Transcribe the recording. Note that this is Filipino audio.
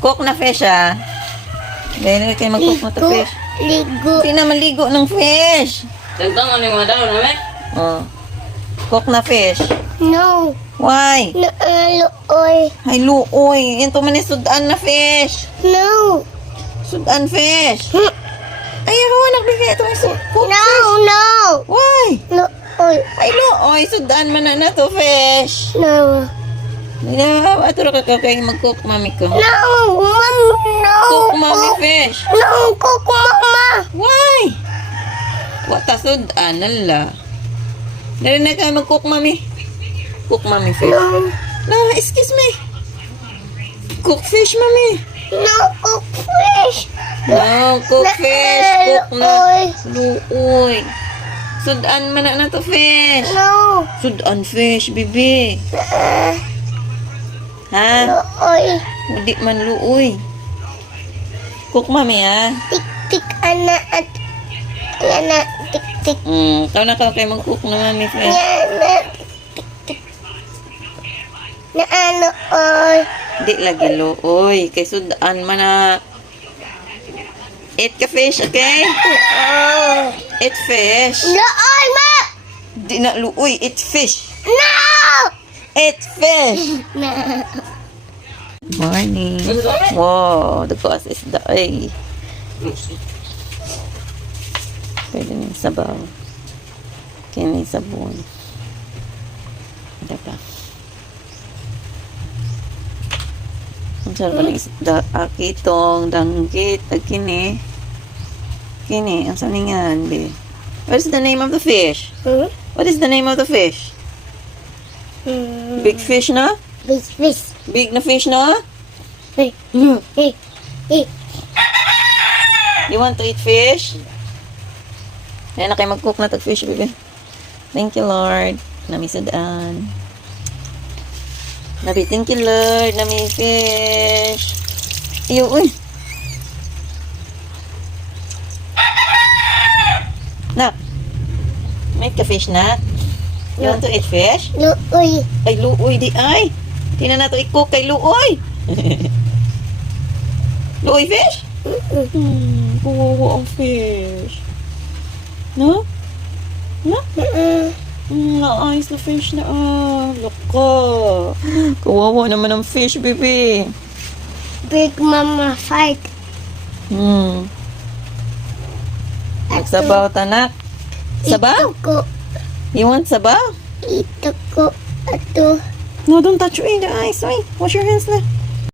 Cook na fish, ah. Dahil kayo mag-cook na to fish. Ligo. Hindi na maligo ng fish. Tagtang ano yung mga daw namin? Oh. Cook na fish. No. Why? Naaluoy. Ay, luoy. Yan to man sudan na fish. No. Sudan fish. Ay, ako nagbigay ito yung cook No, fish. no. Why? Luoy. Ay, luoy. Sudan man na to fish. No. No, ato ra ka kay mag-cook mami ko. No, mom, no. Cook mami fish. No, cook mama. Why? Wata sudan, nala. Dali na kayo mag-cook mami. Cook mami fish. No. No, excuse me. Cook fish mami. No, cook fish. No, cook fish. Cook na. Luoy. Sudan man na to fish. No. Sudan fish, bibi. Ha? Luoy. Hindi man luoy. Cook mami, ha? Tik-tik, ana at yana, tik-tik. Ikaw na kayo mag-cook na mami fish. Yana, tik-tik. Naaluoy. Hindi lagi luoy. Kay sudan man na. Eat ka fish, okay? No. Eat fish. Luoy, ma. Di na luoy. Eat fish. No. Eat fish. No. Morning. Wow, the cost is the ay. Pwede na yung sabaw. Kini sabon. Diba? Ang sarap ng isda. Akitong, danggit, kini. Kini, ang saningan, be. What is the name of the fish? What is the name of the fish? Big fish na? Fish. Big na fish na? Hey. Hey. Hey. You want to eat fish? Kaya na kayo mag-cook na tag-fish, baby. Thank you, Lord. Namisadaan. Nabi, thank you, Lord. Nami fish. Iyo, uy. Nak. Make ka fish, nak. You want to eat fish? Luoy. Ay, luoy di ay. Tina na to i-cook kay luoy. Luoy fish? Kawawa ang fish. No? No? Naayos na fish na Laka. Kawawa naman ang fish, baby. Big mama fight. Nagsabaw, tanak. Sabaw? Ito ko. You want sabaw? Ito ko. Ato. No, don't touch me in the eyes. Wait, wash your hands na.